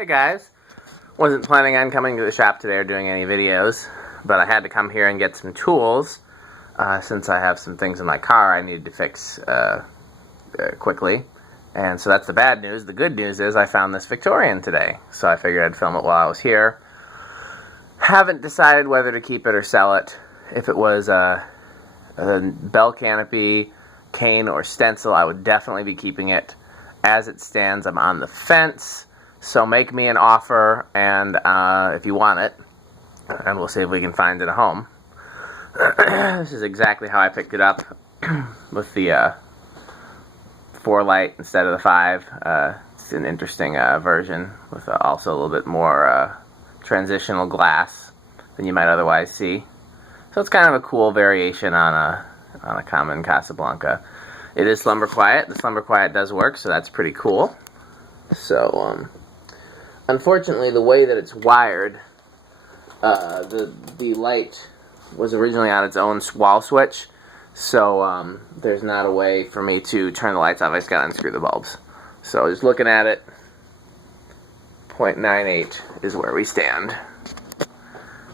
Hey guys, wasn't planning on coming to the shop today or doing any videos, but I had to come here and get some tools since I have some things in my car I needed to fix quickly. And so that's the bad news. The good news is I found this Victorian today, so I figured I'd film it while I was here. Haven't decided whether to keep it or sell it. If it was a bell canopy, cane, or stencil, I would definitely be keeping it. As it stands, I'm on the fence. So make me an offer, and if you want it, and we'll see if we can find it a home. This is exactly how I picked it up, with the 4 light instead of the 5. It's an interesting version with also a little bit more transitional glass than you might otherwise see. So it's kind of a cool variation on a common Casablanca. It is Slumber Quiet. The Slumber Quiet does work, so that's pretty cool. So unfortunately, the way that it's wired, the light was originally on its own wall switch, so there's not a way for me to turn the lights off. I just gotta unscrew the bulbs. So just looking at it, 0.98 is where we stand.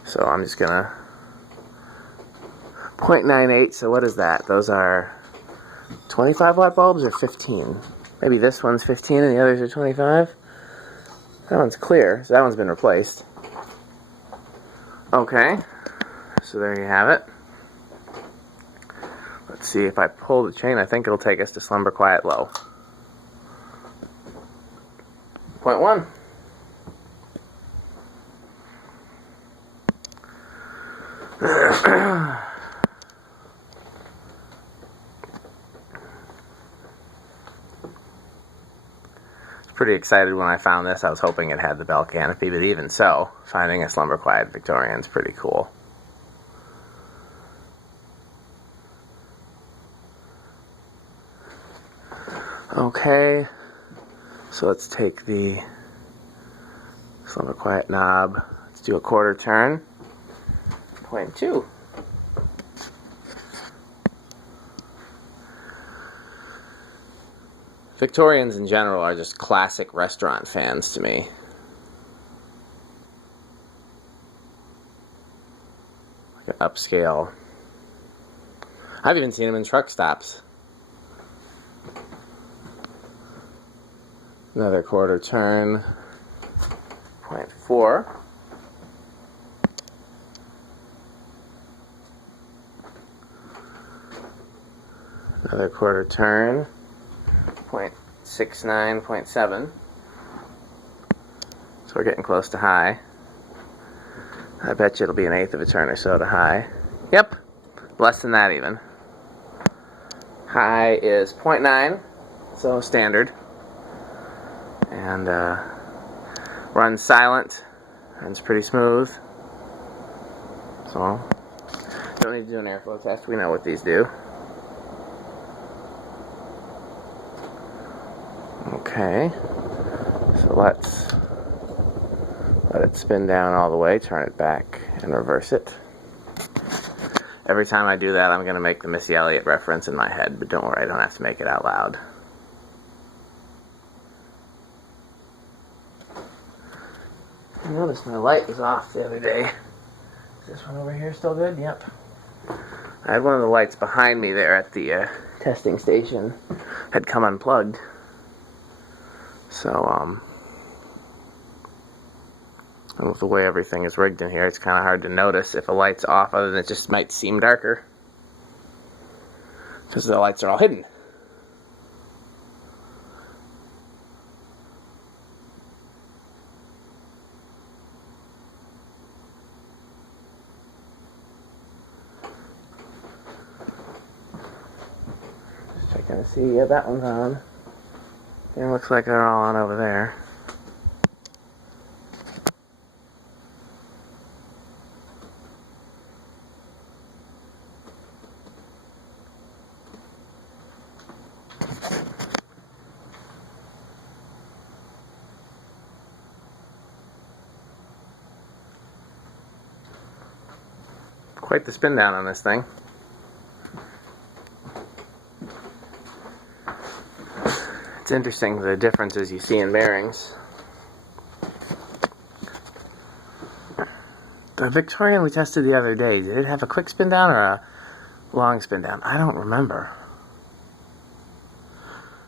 So I'm just gonna 0.98. So what is that? Those are 25 watt bulbs or 15? Maybe this one's 15 and the others are 25. That one's clear, so that one's been replaced. Okay, so there you have it. Let's see, if I pull the chain, I think it'll take us to Slumber Quiet low. 0.1. Pretty excited when I found this. I was hoping it had the bell canopy, but even so, finding a Slumber Quiet Victorian is pretty cool. Okay, so let's take the Slumber Quiet knob. Let's do a quarter turn. 0.2. Victorians in general are just classic restaurant fans to me. Like an upscale. I've even seen them in truck stops. Another quarter turn. 0.4. Another quarter turn. 0.69, 0.7. So we're getting close to high. I bet you it'll be an eighth of a turn or so to high. Yep, less than that even. High is 0.9, so standard. And runs silent, runs pretty smooth. So, don't need to do an airflow test, we know what these do. Okay, so let's let it spin down all the way, turn it back, and reverse it. Every time I do that, I'm going to make the Missy Elliott reference in my head, but don't worry, I don't have to make it out loud. I noticed my light was off the other day. Is this one over here still good? Yep. I had one of the lights behind me there at the testing station had come unplugged. So, and with the way everything is rigged in here, it's kind of hard to notice if a light's off, other than it just might seem darker. Because the lights are all hidden. Just checking to see, yeah, that one's on. It looks like they're all on over there. Quite the spin down on this thing. It's interesting the differences you see in bearings. The Victorian we tested the other day, did it have a quick spin down or a long spin down? I don't remember.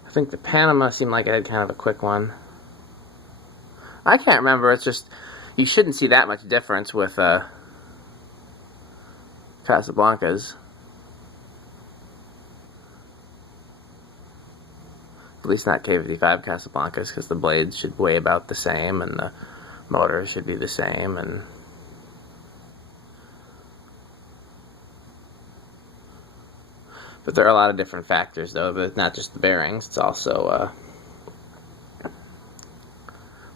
I think the Panama seemed like it had kind of a quick one. I can't remember. It's just, you shouldn't see that much difference with Casablancas. At least not K55 Casablancas, because the blades should weigh about the same and the motor should be the same. And but there are a lot of different factors, though. But it's not just the bearings; it's also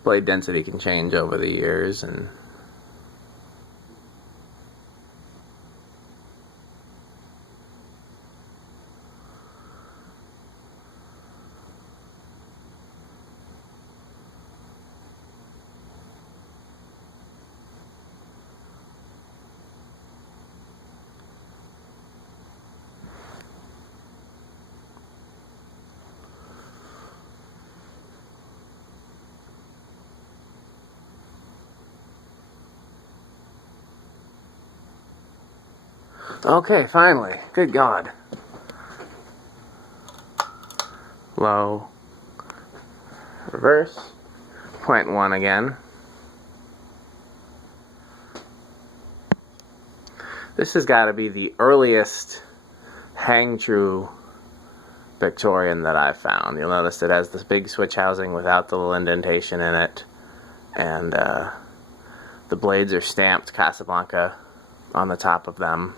blade density can change over the years, and okay, finally. Good God. Low. Reverse. 0.1 again. This has got to be the earliest hang-true Victorian that I've found. You'll notice it has this big switch housing without the little indentation in it. And the blades are stamped Casablanca on the top of them.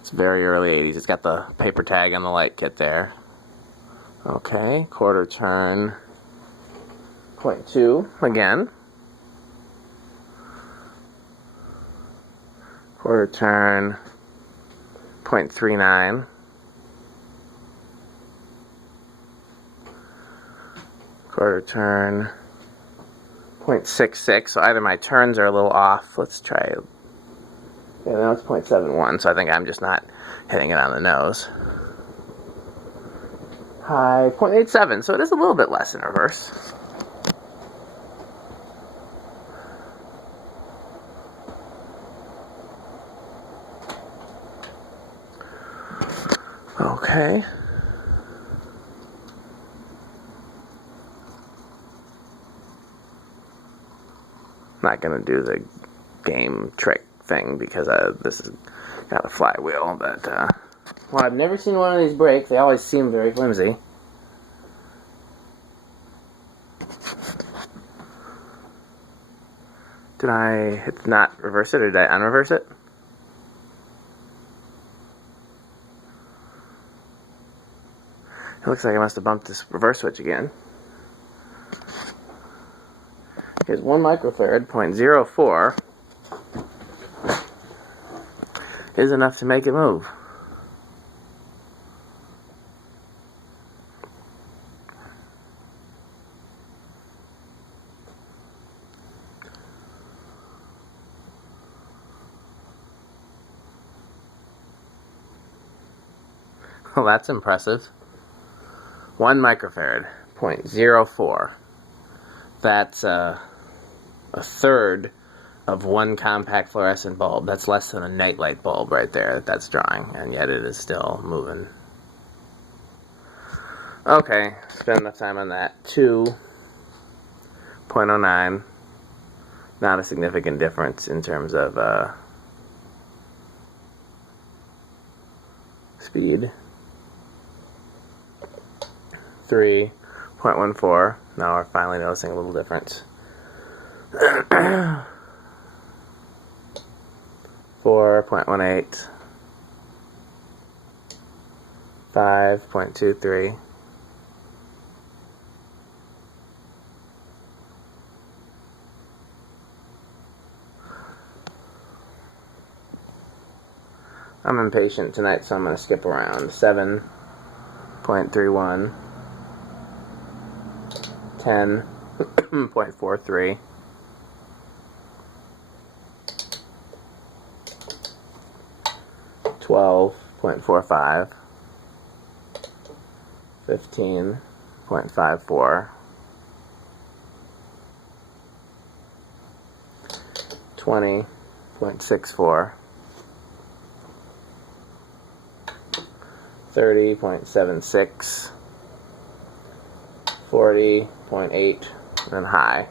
It's very early 80s. It's got the paper tag on the light kit there. Okay, quarter turn 0.2 again. Quarter turn 0.39. Quarter turn 0.66. So either my turns are a little off. Let's try it. Yeah, now it's 0.71, so I think I'm just not hitting it on the nose. High, 0.87, so it is a little bit less in reverse. Okay. Not going to do the game trick thing because this has got a flywheel, but well, I've never seen one of these break. They always seem very flimsy. Did I hit not reverse it, or did I unreverse it? It looks like I must have bumped this reverse switch again. Here's 1 microfarad, 0.04. Is enough to make it move. Well, that's impressive. 1 microfarad, 0.04. That's a third of 1 compact fluorescent bulb. That's less than a nightlight bulb right there that's drawing, and yet it is still moving. Okay, spend enough time on that. 2.09. Not a significant difference in terms of speed. 3.14. Now we're finally noticing a little difference. 4.18. 5.23. I'm impatient tonight, so I'm going to skip around. 7.31. 10.43. 12.45. 15.54. 20.64, 30.76, 40.8, and high.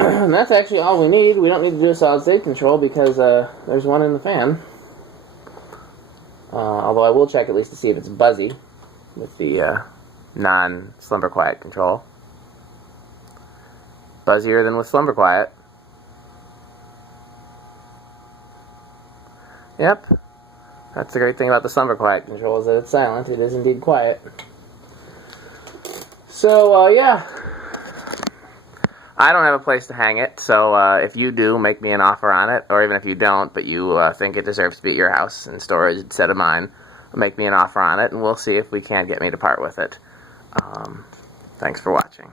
And that's actually all we need. We don't need to do a solid state control because there's one in the fan. Although I will check at least to see if it's buzzy with the non-Slumber Quiet control. Buzzier than with Slumber Quiet. Yep. That's the great thing about the Slumber Quiet control, is that it's silent. It is indeed quiet. So, yeah. I don't have a place to hang it, so if you do, make me an offer on it, or even if you don't, but you think it deserves to be at your house in storage instead of mine, make me an offer on it, and we'll see if we can't get me to part with it. Thanks for watching.